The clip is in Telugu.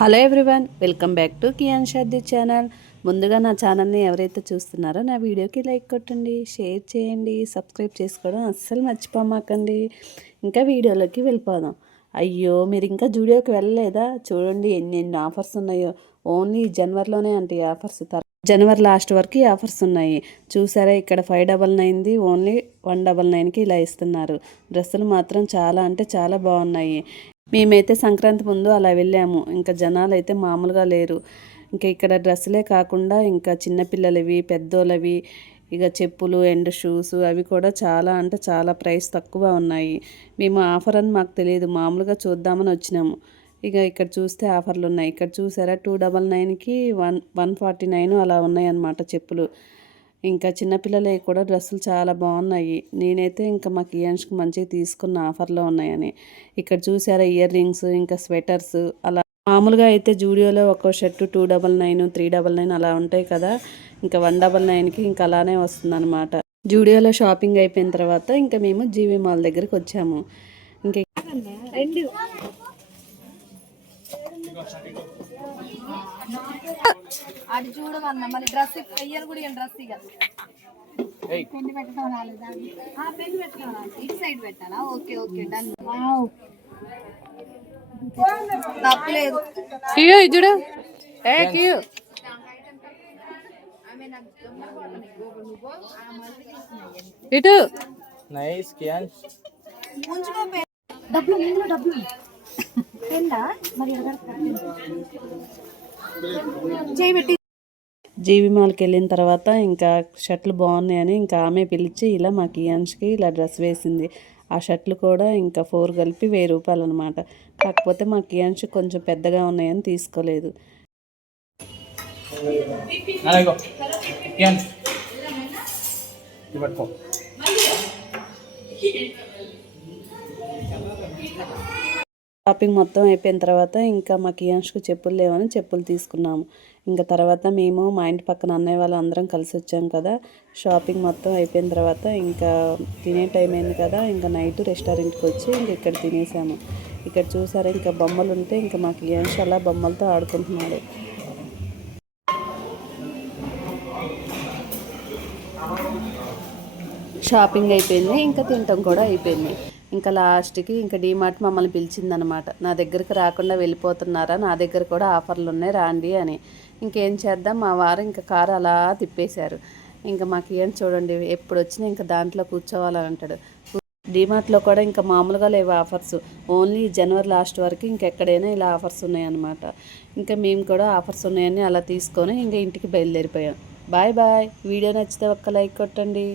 Hello everyone welcome back to Kian షాద్ది ఛానల్. ముందుగా నా ఛానల్ని ఎవరైతే చూస్తున్నారో నా వీడియోకి లైక్ కొట్టండి షేర్ చేయండి సబ్స్క్రైబ్ చేసుకోవడం అస్సలు మర్చిపోమాకండి. ఇంకా వీడియోలోకి వెళ్ళిపోదాం. అయ్యో మీరు ఇంకా జూడియోకి వెళ్ళలేదా? చూడండి ఎన్ని ఎన్ని ఆఫర్స్ ఉన్నాయో. ఓన్లీ జనవరిలోనే అంటే ఆఫర్స్ తర్వాత జనవరి లాస్ట్ వరకు ఆఫర్స్ ఉన్నాయి. చూసారా ఇక్కడ ఫైవ్ డబల్ నైన్ది ఓన్లీ వన్ డబల్ నైన్కి ఇలా ఇస్తున్నారు. డ్రెస్సులు మాత్రం చాలా అంటే చాలా బాగున్నాయి. మేమైతే సంక్రాంతి ముందు అలా వెళ్ళాము. ఇంకా జనాలు అయితే మామూలుగా లేరు. ఇంకా ఇక్కడ డ్రెస్సులే కాకుండా ఇంకా చిన్నపిల్లలవి పెద్దోళ్ళవి ఇక చెప్పులు అండ్ షూస్ అవి కూడా చాలా అంటే చాలా ప్రైస్ తక్కువ ఉన్నాయి. మేము ఆఫర్ అని మాకు తెలియదు. మామూలుగా చూద్దామని వచ్చినాము. ఇక ఇక్కడ చూస్తే ఆఫర్లు ఉన్నాయి. ఇక్కడ చూసారా? టూ డబల్ నైన్కి వన్ వన్ ఫార్టీ నైన్ అలా ఉన్నాయి అన్నమాట చెప్పులు. ఇంకా చిన్నపిల్లలవి కూడా డ్రెస్సులు చాలా బాగున్నాయి. నేనైతే ఇంకా మాకు ఇయర్స్కి మంచిగా తీసుకున్న ఆఫర్లో ఉన్నాయని. ఇక్కడ చూసారా? ఇయర్ రింగ్స్ ఇంకా స్వెటర్స్ అలా. మామూలుగా అయితే జూడియోలో ఒక్కో shirt two double nine three double nine అలా ఉంటాయి కదా. ఇంకా వన్ డబల్ నైన్కి ఇంకా అలానే వస్తుందన్నమాట. జూడియోలో షాపింగ్ అయిపోయిన తర్వాత ఇంకా మేము జీవి మాల్ దగ్గరికి వచ్చాము. ఇంకా అది చూడమన్నా మళ్ళీ డ్రెస్ అయ్యను కూడా డ్రెస్ ఇక పెట్టుకోవాలి పెన్ను పెట్టుకోవాలి ఇటు సైడ్ పెట్టాలా? ఓకే ఓకే డన్ తప్పలేదు కియో చూడు. ఏ కియో. ఇటు. నైస్ కియాన్ డబ్బులు డబ్బులు. పెళ్ళా? మరి చేయబెట్టి జీవి మాల్కి వెళ్ళిన తర్వాత ఇంకా షర్ట్లు బాగున్నాయని ఇంకా ఆమె పిలిచి ఇలా మా కియాన్స్కి ఇలా డ్రెస్ వేసింది. ఆ షర్ట్లు కూడా ఇంకా ఫోర్ కలిపి వెయ్యి రూపాయలు అనమాట కాకపోతే మా కియాన్స్ కొంచెం పెద్దగా ఉన్నాయని తీసుకోలేదు. పట్టుకో. షాపింగ్ మొత్తం అయిపోయిన తర్వాత ఇంకా మా కియాన్స్కి చెప్పులు లేవని చెప్పులు తీసుకున్నాము. ఇంకా తర్వాత మేము మా ఇంటి పక్కన అన్నయ్య వాళ్ళు అందరం కలిసి వచ్చాం కదా. షాపింగ్ మొత్తం అయిపోయిన తర్వాత ఇంకా తినే టైం అయింది కదా. ఇంకా నైట్ రెస్టారెంట్కి వచ్చి ఇంక ఇక్కడ తినేసాము. ఇక్కడ చూసారా ఇంకా బొమ్మలు ఉంటే ఇంకా మా కియాన్స్ అలా బొమ్మలతో ఆడుకుంటున్నాడు. షాపింగ్ అయిపోయింది ఇంకా తినటం కూడా అయిపోయింది. ఇంకా లాస్ట్కి ఇంకా డీమార్ట్ మమ్మల్ని పిలిచిందనమాట. నా దగ్గరికి రాకుండా వెళ్ళిపోతున్నారా? నా దగ్గర కూడా ఆఫర్లు ఉన్నాయి రాండి అని. ఇంకేం చేద్దాం? మా వారు ఇంకా కారు అలా తిప్పేశారు. ఇంకా మాకు ఏం చూడండి ఎప్పుడు వచ్చినా ఇంకా దాంట్లో కూర్చోవాలని అంటాడు డీమార్ట్లో కూడా ఇంకా మామూలుగా లేవు ఆఫర్స్. ఓన్లీ జనవరి లాస్ట్ వరకు ఇంకెక్కడైనా ఇలా ఆఫర్స్ ఉన్నాయన్నమాట. ఇంకా మేము కూడా ఆఫర్స్ ఉన్నాయని అలా తీసుకొని ఇంకా ఇంటికి బయలుదేరిపోయాం. Bye bye. వీడియో నచ్చితే ఒక్క లైక్ కొట్టండి.